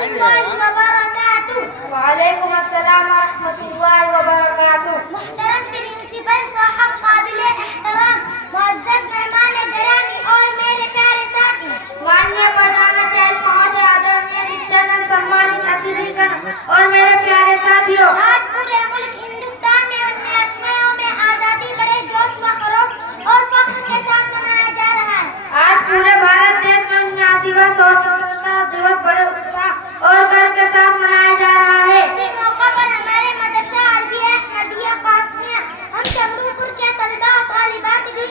الله وبركاته. وعلیکم السلام ورحمۃ اللہ وبرکاتہ. محترم پرنسپل صاحب، قابل احترام معزز مہمان گرامی اور میرے پیارے ساتھی، مانیہ پردھاناچاریہ مہودے، آدرنیہ شکشکگن، سمانت اتھیگن اور میرے پیارے ساتھیوں، آج پورے ملک ہندوستان میں 19ویں یوم آزادی بڑے جوش و خروش اور فخر کے ساتھ منایا جا رہا ہے. آج پورے بھارت دیش میں 79واں سوتنترتا دیوس بڑے اتساہ اور گرو کے ساتھ منایا جا رہا ہے. اسی موقع پر ہمارے مدرسہ عربیہ احمدیہ قاسمیہ ہم چمرو پور کے طلبہ و طالبات بھی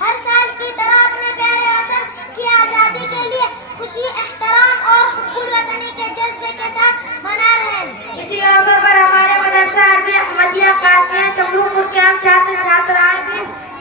ہر سال کی طرح اپنے پیارے وطن کی آزادی کے لیے خوشی، احترام اور حب الوطنی کے جذبے کے ساتھ منا رہے ہیں. اسی اوسر پر ہمارے مدرسہ عربیہ احمدیہ قاسمیہ چمرو پور کے ہم چھاتر چھاترائیں بھی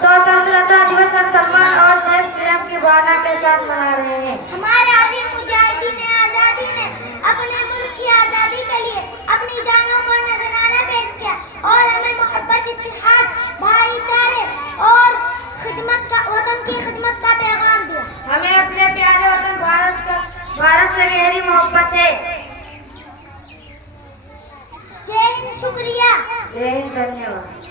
سوتنترتا دیوس کا سمان اور دیش پریم کی بھاونا کے ساتھ منا رہے ہیں. ہمارے عظیم مجاہدین آزادی نے اپنے ملک کی آزادی کے لیے اپنی جانوں کو نذرانہ پیش کیا اور ہمیں محبت، اتحاد، بھائی چارے اور وطن کی خدمت کا پیغام دیا. ہمیں اپنے پیارے وطن بھارت سے گہری محبت ہے. جے ہند. شکریہ. جے ہند. دھنیہ واد.